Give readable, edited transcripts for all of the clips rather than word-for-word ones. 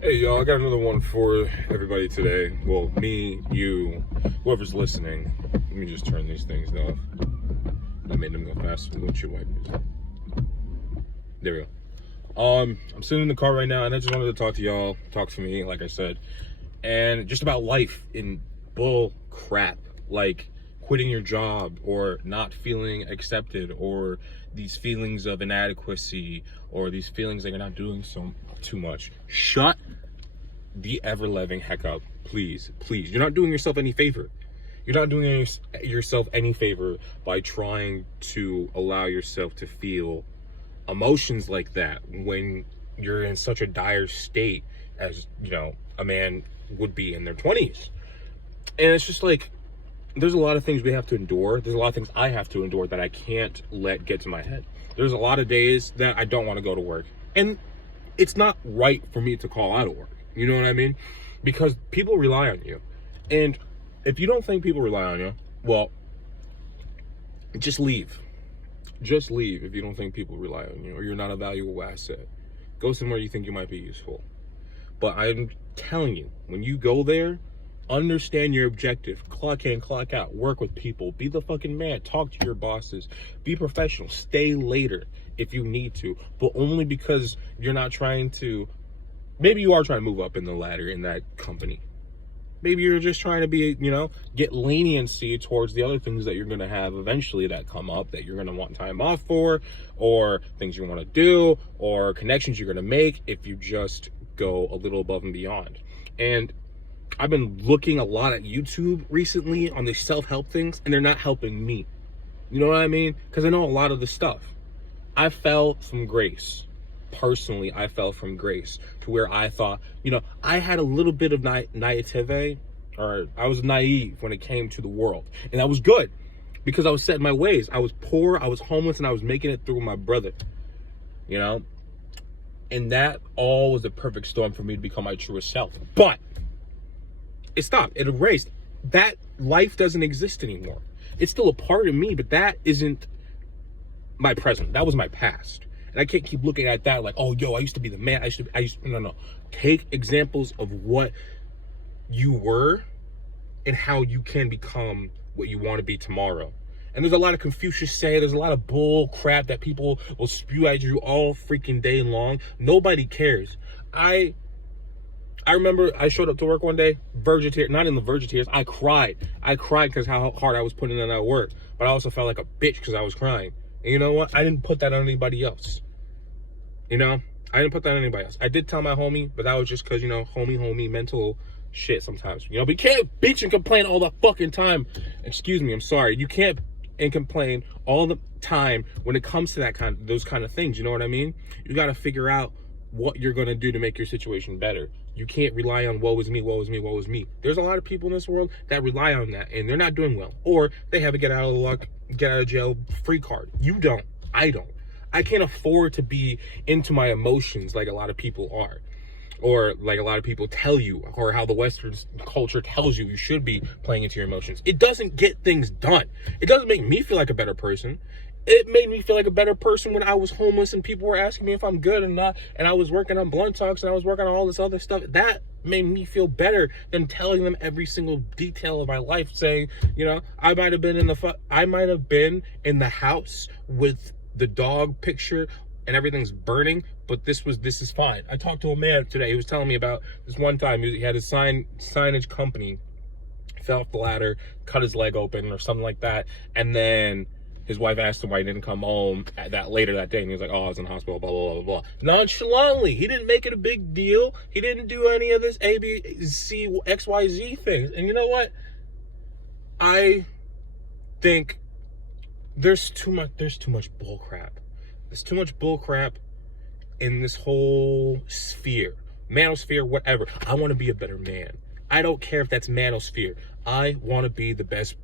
Hey y'all, I got another one for everybody today. Well, me, you, whoever's listening. Let me just turn these things off. I made them go fast. Windshield wipers. There we go. I'm sitting in the car right now, and I just wanted to talk to y'all, talk to me, like I said, and just about life in bull crap, like quitting your job or not feeling accepted, or these feelings of inadequacy, or these feelings that you're not doing so too much. Shut the ever-loving heck up, please. You're not doing yourself any favor. You're not doing yourself any favor by trying to allow yourself to feel emotions like that when you're in such a dire state as, a man would be in their 20s. And it's just like, there's a lot of things we have to endure. There's a lot of things I have to endure that I can't let get to my head. There's a lot of days that I don't want to go to work. And it's not right for me to call out of work. You know what I mean? Because people rely on you. And if you don't think people rely on you, well, just leave. Just leave if you don't think people rely on you or you're not a valuable asset. Go somewhere you think you might be useful. But I'm telling you, when you go there, understand your objective. Clock in, clock out. Work with people. Be the fucking man. Talk to your bosses. Be professional. Stay later if you need to. But only because you're not trying to... Maybe you are trying to move up in the ladder in that company. Maybe you're just trying to be, get leniency towards the other things that you're going to have eventually that come up that you're going to want time off for, or things you want to do, or connections you're going to make if you just go a little above and beyond. And I've been looking a lot at YouTube recently on these self-help things, and they're not helping me. You know what I mean? Because I know a lot of the stuff. I fell from grace. Personally, I fell from grace to where I thought, I had a little bit of naivete, or I was naive when it came to the world. And that was good because I was set in my ways. I was poor, I was homeless, and I was making it through with my brother, And that all was the perfect storm for me to become my truest self. But it stopped. It erased. That life doesn't exist anymore. It's still a part of me, but that isn't my present. That was my past. And I can't keep looking at that like, oh, yo, I used to be the man. No. Take examples of what you were and how you can become what you want to be tomorrow. And there's a lot of Confucius say, there's a lot of bull crap that people will spew at you all freaking day long. Nobody cares. I remember I showed up to work one day, verge of tears, not in the verge of tears. I cried because how hard I was putting in that work. But I also felt like a bitch because I was crying. And you know what? I didn't put that on anybody else. I didn't put that on anybody else. I did tell my homie, but that was just because, homie, mental shit sometimes. But you can't bitch and complain all the fucking time. Excuse me, I'm sorry. You can't and complain all the time when it comes to those kind of things. You know what I mean? You got to figure out what you're going to do to make your situation better. You can't rely on woe is me, woe is me, woe is me. There's a lot of people in this world that rely on that, and they're not doing well. Or they have a get out of jail free card. You don't. I don't. I can't afford to be into my emotions like a lot of people are. Or like a lot of people tell you, or how the Western culture tells you should be playing into your emotions. It doesn't get things done. It doesn't make me feel like a better person. It made me feel like a better person when I was homeless and people were asking me if I'm good or not. And I was working on Blunt Talks and I was working on all this other stuff. That made me feel better than telling them every single detail of my life, saying, I might have been in the house with the dog picture and everything's burning, but this is fine. I talked to a man today. He was telling me about this one time he had a signage company, fell off the ladder, cut his leg open or something like that, and then his wife asked him why he didn't come home later that day, and he was like, oh, I was in the hospital, blah, blah, blah, blah. Nonchalantly, he didn't make it a big deal. He didn't do any of this A, B, C, X, Y, Z things. And you know what? I think there's too much bull crap. There's too much bull crap in this whole sphere. Manosphere, whatever. I want to be a better man. I don't care if that's manosphere. I want to be the best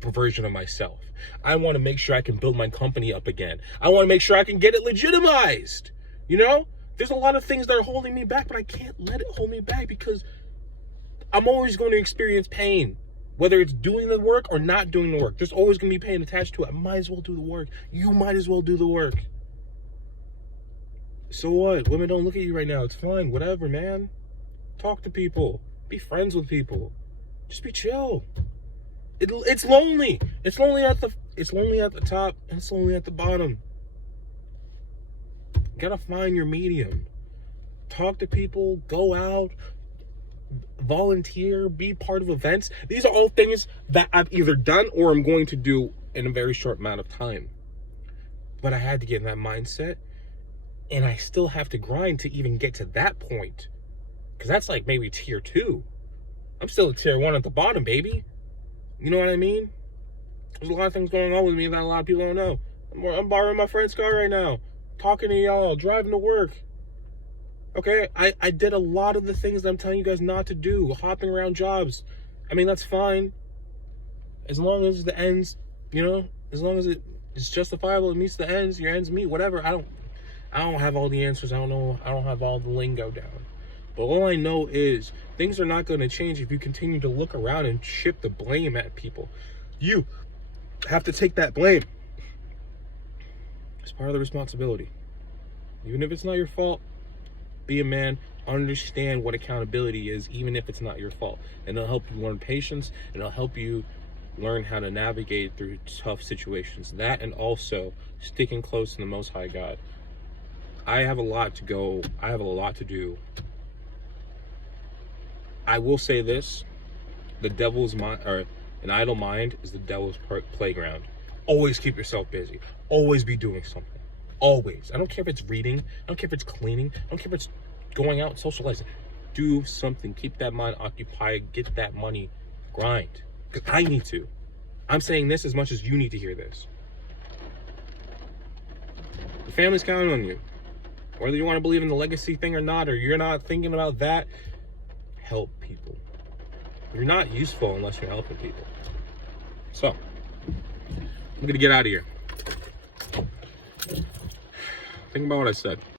version of myself. I want to make sure I can build my company up again. I want to make sure I can get it legitimized. There's a lot of things that are holding me back, but I can't let it hold me back because I'm always going to experience pain. Whether it's doing the work or not doing the work, there's always going to be pain attached to it. I might as well do the work. You might as well do the work. So what? Women don't look at you right now. It's fine. Whatever, man. Talk to people. Be friends with people. Just be chill. It's lonely. It's lonely at the top, and it's lonely at the bottom. You gotta find your medium. Talk to people, go out, volunteer, be part of events. These are all things that I've either done or I'm going to do in a very short amount of time. But I had to get in that mindset, and I still have to grind to even get to that point. Because that's like maybe tier 2. I'm still at tier 1 at the bottom, baby. You know what I mean? There's a lot of things going on with me that a lot of people don't know. I'm borrowing my friend's car right now, talking to y'all, driving to work. Okay, I did a lot of the things that I'm telling you guys not to do, hopping around jobs. I mean, that's fine. As long as the ends, as long as it's justifiable, it meets the ends, your ends meet, whatever. I don't have all the answers. I don't have all the lingo down. But all I know is things are not going to change if you continue to look around and shift the blame at people. You have to take that blame. It's part of the responsibility. Even if it's not your fault, be a man, understand what accountability is, even if it's not your fault. And it'll help you learn patience, and it'll help you learn how to navigate through tough situations. That, and also sticking close to the Most High God. I have a lot to go. I have a lot to do. I will say this: the devil's mind, or an idle mind, is the devil's playground. Always keep yourself busy. Always be doing something. Always. I don't care if it's reading. I don't care if it's cleaning. I don't care if it's going out and socializing. Do something. Keep that mind occupied. Get that money. Grind. Because I need to. I'm saying this as much as you need to hear this. The family's counting on you. Whether you want to believe in the legacy thing or not, or you're not thinking about that, help people. You're not useful unless you're helping people. So, I'm going to get out of here. Think about what I said.